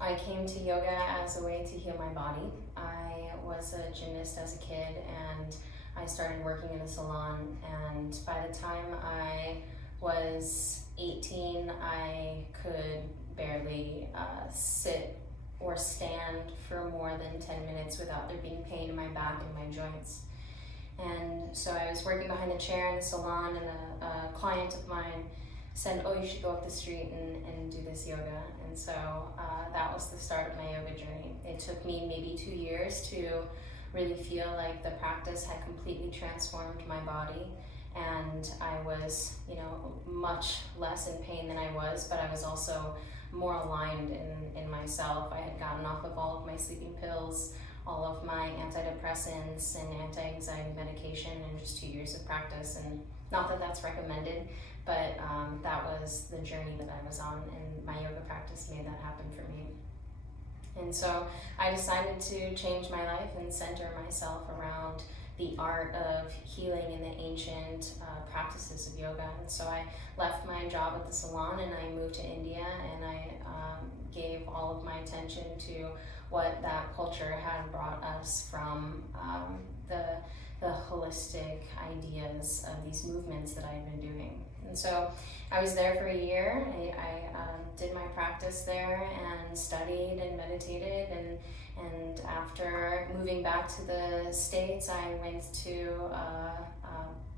I came to yoga as a way to heal my body. I was a gymnast as a kid, and I started working in a salon, and by the time I was 18, I could barely sit or stand for more than 10 minutes without there being pain in my back and my joints. And so I was working behind the chair in the salon, and a client of mine said, "Oh, you should go up the street and do this yoga." And so that was the start of my yoga journey. It took me maybe 2 years to really feel like the practice had completely transformed my body, and I was, much less in pain than I was, but I was also more aligned in myself. I had gotten off of all of my sleeping pills, all of my antidepressants and anti-anxiety medication in just 2 years of practice. And not that that's recommended, but that was the journey that I was on, and my yoga practice made that happen for me. And so I decided to change my life and center myself around the art of healing in the ancient practices of yoga. And so I left my job at the salon and I moved to India, and I gave all of my attention to what that culture had brought us from the holistic ideas of these movements that I had been doing. And so I was there for a year. I did my practice there and studied and meditated, and after moving back to the States, I went to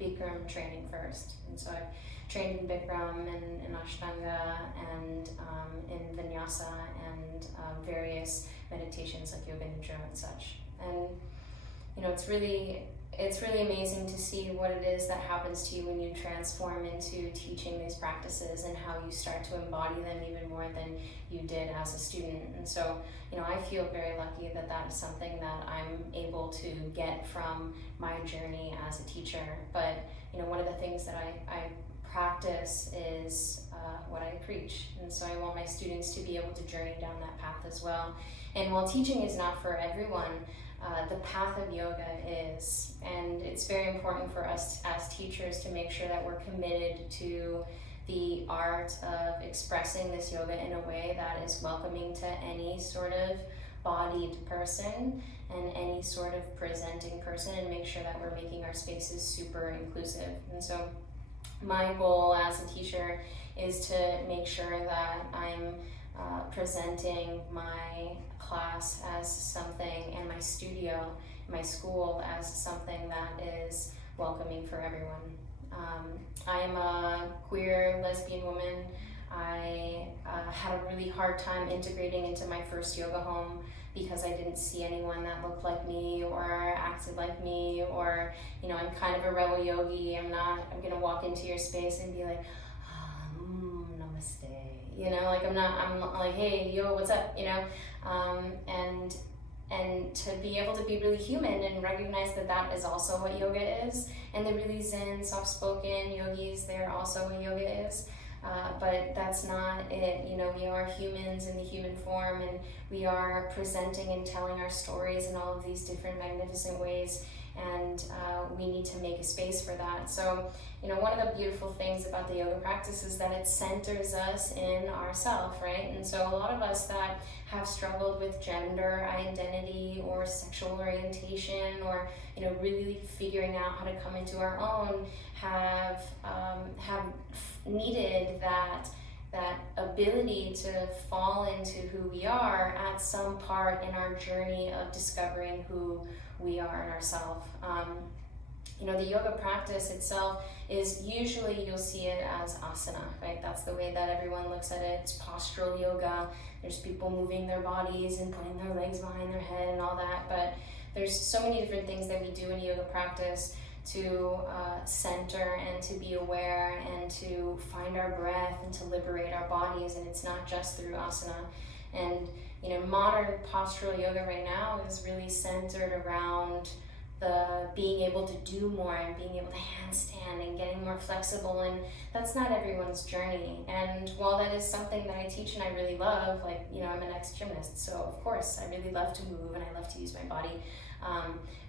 Bikram training first. And so I've trained in Bikram and in Ashtanga and in Vinyasa and various meditations like Yoga Nidra and such. And it's really amazing to see what it is that happens to you when you transform into teaching these practices, and how you start to embody them even more than you did as a student. And so, I feel very lucky that that is something that I'm able to get from my journey as a teacher. But, one of the things that I practice is what I preach. And so I want my students to be able to journey down that path as well. And while teaching is not for everyone, the path of yoga is, and it's very important for us as teachers to make sure that we're committed to the art of expressing this yoga in a way that is welcoming to any sort of bodied person and any sort of presenting person, and make sure that we're making our spaces super inclusive. And so my goal as a teacher is to make sure that I'm presenting my class as something, and my studio, my school, as something that is welcoming for everyone. I am a queer lesbian woman. I had a really hard time integrating into my first yoga home because I didn't see anyone that looked like me or acted like me, or I'm kind of a rebel yogi. I'm gonna walk into your space and be like, namaste. I'm like, hey, yo, what's up? And to be able to be really human and recognize that that is also what yoga is. And the really zen, soft-spoken yogis, they're also what yoga is. But that's not it. We are humans in the human form, and we are presenting and telling our stories in all of these different magnificent ways. And we need to make a space for that. So, one of the beautiful things about the yoga practice is that it centers us in ourself, right? And so a lot of us that have struggled with gender identity or sexual orientation, or really figuring out how to come into our own, have needed that ability to fall into who we are at some part in our journey of discovering who we are in ourselves. The yoga practice itself is usually, you'll see it as asana, right? That's the way that everyone looks at it. It's postural yoga. There's people moving their bodies and putting their legs behind their head and all that. But there's so many different things that we do in yoga practice to center and to be aware and to find our breath and to liberate our bodies. And it's not just through asana. And modern postural yoga right now is really centered around the being able to do more and being able to handstand and getting more flexible, and that's not everyone's journey. And while that is something that I teach and I really love, like, I'm an ex-gymnast, so of course I really love to move and I love to use my body.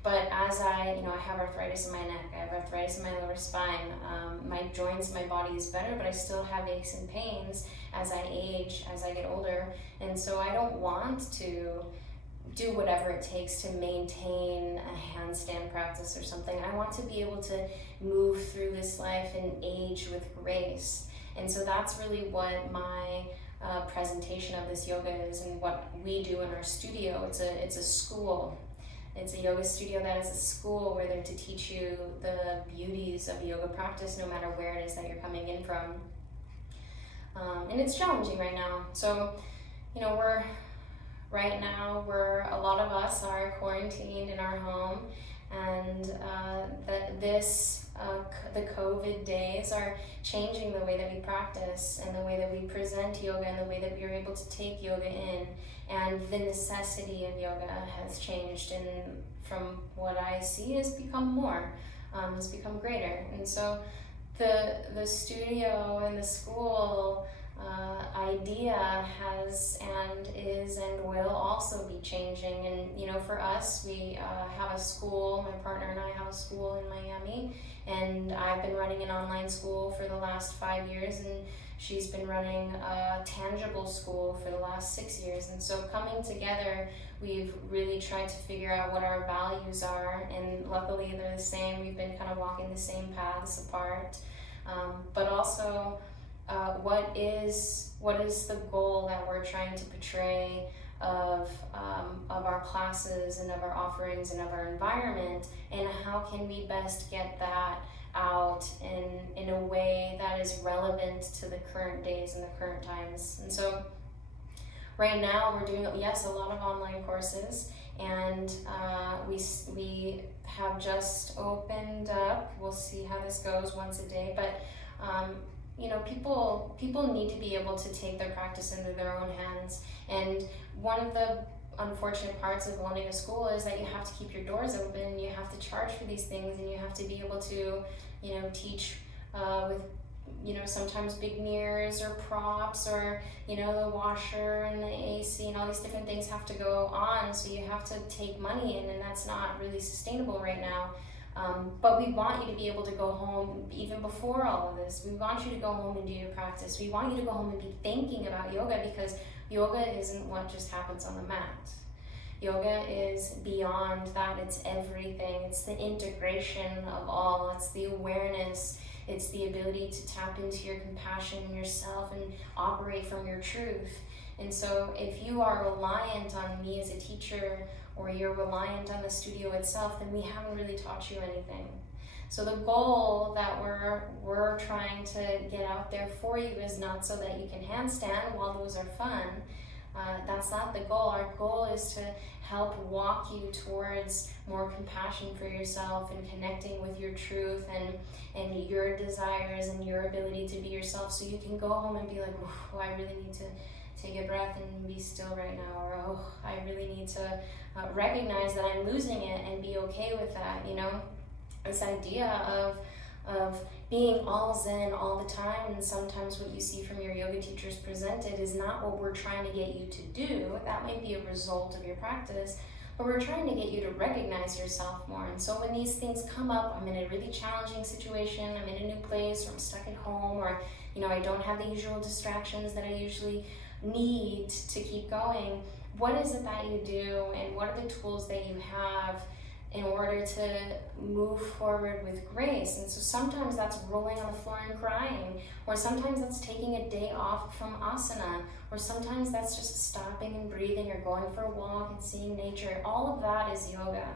But as I have arthritis in my neck, I have arthritis in my lower spine, my joints, my body is better, but I still have aches and pains as I age, as I get older. And so I don't want to do whatever it takes to maintain a handstand practice or something. I want to be able to move through this life and age with grace. And so that's really what my presentation of this yoga is, and what we do in our studio. It's a school. It's a yoga studio that is a school. We're there to teach you the beauties of yoga practice, no matter where it is that you're coming in from. And it's challenging right now. So, a lot of us are quarantined in our home, and the COVID days are changing the way that we practice and the way that we present yoga and the way that we are able to take yoga in. And the necessity of yoga has changed, and from what I see has become more, has become greater. And so the studio and the school idea has and is and will also be changing. And for us, we have a school. My partner and I have a school in Miami, and I've been running an online school for the last 5 years, and she's been running a tangible school for the last 6 years. And so coming together, we've really tried to figure out what our values are, and luckily they're the same. We've been kind of walking the same paths apart, but also what is the goal that we're trying to portray of our classes and of our offerings and of our environment, and how can we best get that out in a way that is relevant to the current days and the current times. And so right now we're doing, yes, a lot of online courses, and we have just opened up. We'll see how this goes, once a day, but people need to be able to take their practice into their own hands. And one of the unfortunate parts of owning a school is that you have to keep your doors open, you have to charge for these things, and you have to be able to teach with sometimes big mirrors or props, or the washer and the AC and all these different things have to go on, so you have to take money in, and that's not really sustainable right now. But we want you to be able to go home even before all of this. We want you to go home and do your practice. We want you to go home and be thinking about yoga, because yoga isn't what just happens on the mat. Yoga is beyond that. It's everything. It's the integration of all. It's the awareness. It's the ability to tap into your compassion in yourself and operate from your truth. And so if you are reliant on me as a teacher, or you're reliant on the studio itself, then we haven't really taught you anything. So the goal that we're trying to get out there for you is not so that you can handstand. While those are fun, that's not the goal. Our goal is to help walk you towards more compassion for yourself and connecting with your truth and your desires and your ability to be yourself, so you can go home and be like, oh, I really need to take a breath and be still right now, or oh, I really need to recognize that I'm losing it and be okay with that. This idea of being all zen all the time, and sometimes what you see from your yoga teachers presented is not what we're trying to get you to do. That might be a result of your practice, but we're trying to get you to recognize yourself more. And so when these things come up, I'm in a really challenging situation, I'm in a new place, or I'm stuck at home, or I don't have the usual distractions that I usually need to keep going. What is it that you do, and what are the tools that you have in order to move forward with grace? And so sometimes that's rolling on the floor and crying, or sometimes that's taking a day off from asana, or sometimes that's just stopping and breathing, or going for a walk and seeing nature. All of that is yoga.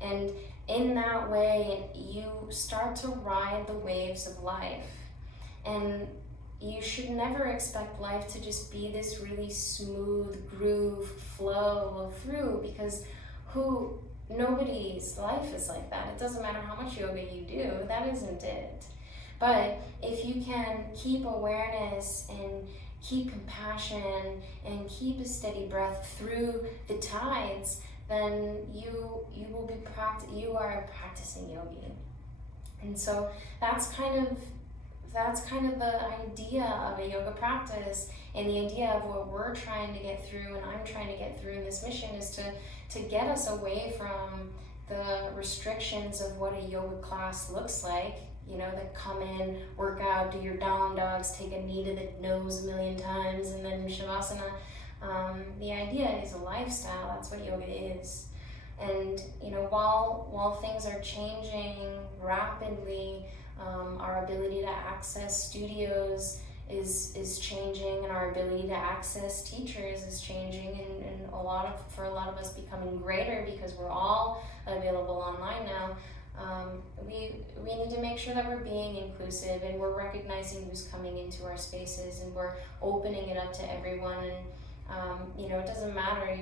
And in that way, you start to ride the waves of life. And you should never expect life to just be this really smooth groove flow through, because nobody's life is like that. It doesn't matter how much yoga you do, that isn't it. But if you can keep awareness and keep compassion and keep a steady breath through the tides, then you are a practicing yogi. And so that's kind of the idea of a yoga practice, and the idea of what we're trying to get through and I'm trying to get through in this mission is to get us away from the restrictions of what a yoga class looks like. That come in, work out, do your down dogs, take a knee to the nose a million times, and then shavasana. The idea is a lifestyle. That's what yoga is. And while things are changing rapidly, our ability to access studios is changing, and our ability to access teachers is changing, and for a lot of us becoming greater because we're all available online now. We need to make sure that we're being inclusive, and we're recognizing who's coming into our spaces, and we're opening it up to everyone. And it doesn't matter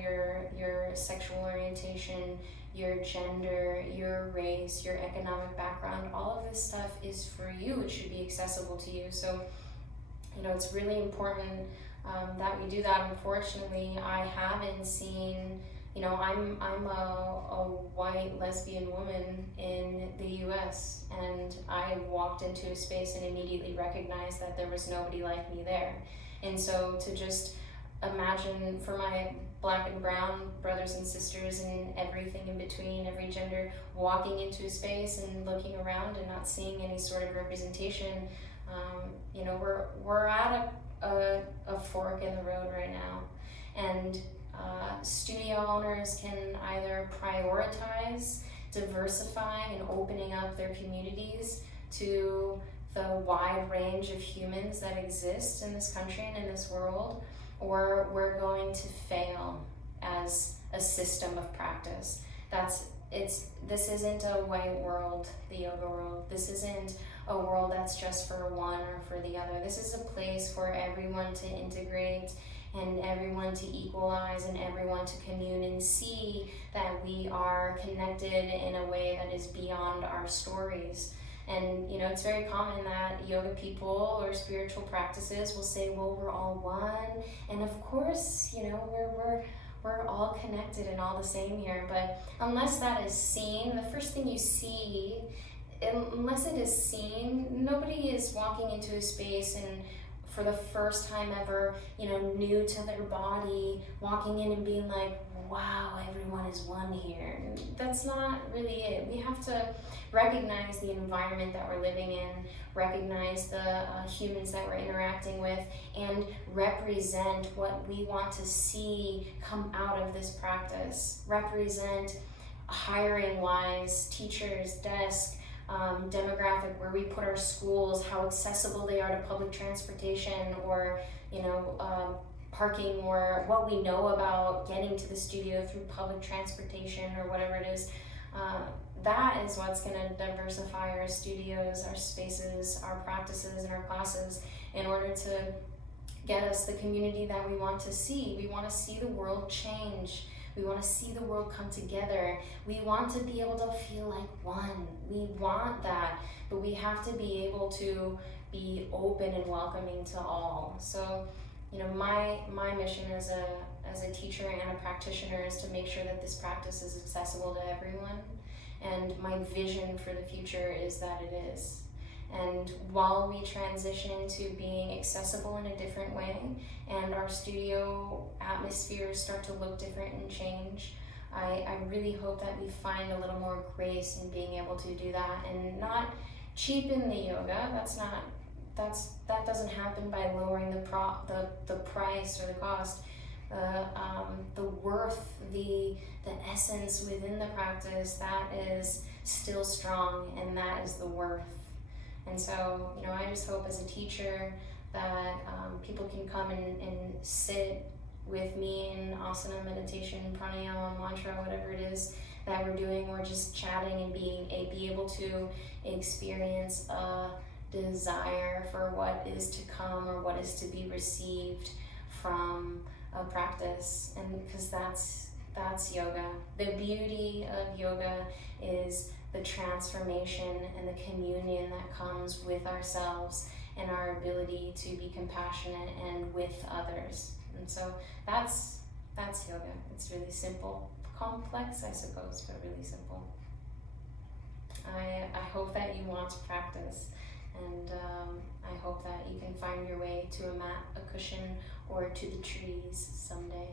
your sexual orientation, your gender, your race, your economic background. All of this stuff is for you. It should be accessible to you. So it's really important that we do that. Unfortunately, I haven't seen. I'm a white lesbian woman in the U.S., and I walked into a space and immediately recognized that there was nobody like me there. And so to just imagine for my Black and brown brothers and sisters and everything in between, every gender, walking into a space and looking around and not seeing any sort of representation, we're at a fork in the road right now. And studio owners can either prioritize diversifying and opening up their communities to the wide range of humans that exist in this country and in this world, or we're going to fail as a system of practice. This isn't a white world, the yoga world. This isn't a world that's just for one or for the other. This is a place for everyone to integrate and everyone to equalize and everyone to commune and see that we are connected in a way that is beyond our stories. And it's very common that yoga people or spiritual practices will say, well, we're all one, and of course we're all connected and all the same here. But unless that is seen, the first thing you see, unless it is seen, nobody is walking into a space and for the first time ever, new to their body, walking in and being like, wow, everyone is one here. That's not really it. We have to recognize the environment that we're living in, recognize the humans that we're interacting with, and represent what we want to see come out of this practice. Represent hiring-wise, teachers, desks, demographic, where we put our schools, how accessible they are to public transportation, or parking, or what we know about getting to the studio through public transportation or whatever it is. That is what's going to diversify our studios, our spaces, our practices, and our classes in order to get us the community that we want to see. We want to see the world change. We want to see the world come together. We want to be able to feel like one. We want that, but we have to be able to be open and welcoming to all. So, my mission as a teacher and a practitioner is to make sure that this practice is accessible to everyone. And my vision for the future is that it is. And while we transition to being accessible in a different way, and our studio atmospheres start to look different and change, I really hope that we find a little more grace in being able to do that and not cheapen the yoga. That doesn't happen by lowering the price or the cost. The worth, the essence within the practice, that is still strong, and that is the worth. And so, I just hope as a teacher that people can come and sit with me in asana, meditation, pranayama, mantra, whatever it is that we're doing. We're just chatting and be able to experience a desire for what is to come or what is to be received from a practice. And because that's yoga. The beauty of yoga is the transformation and the communion that comes with ourselves and our ability to be compassionate and with others. And so that's That's yoga. It's really simple. Complex, I suppose, but really simple. I hope that you want to practice, and I hope that you can find your way to a mat, a cushion, or to the trees someday.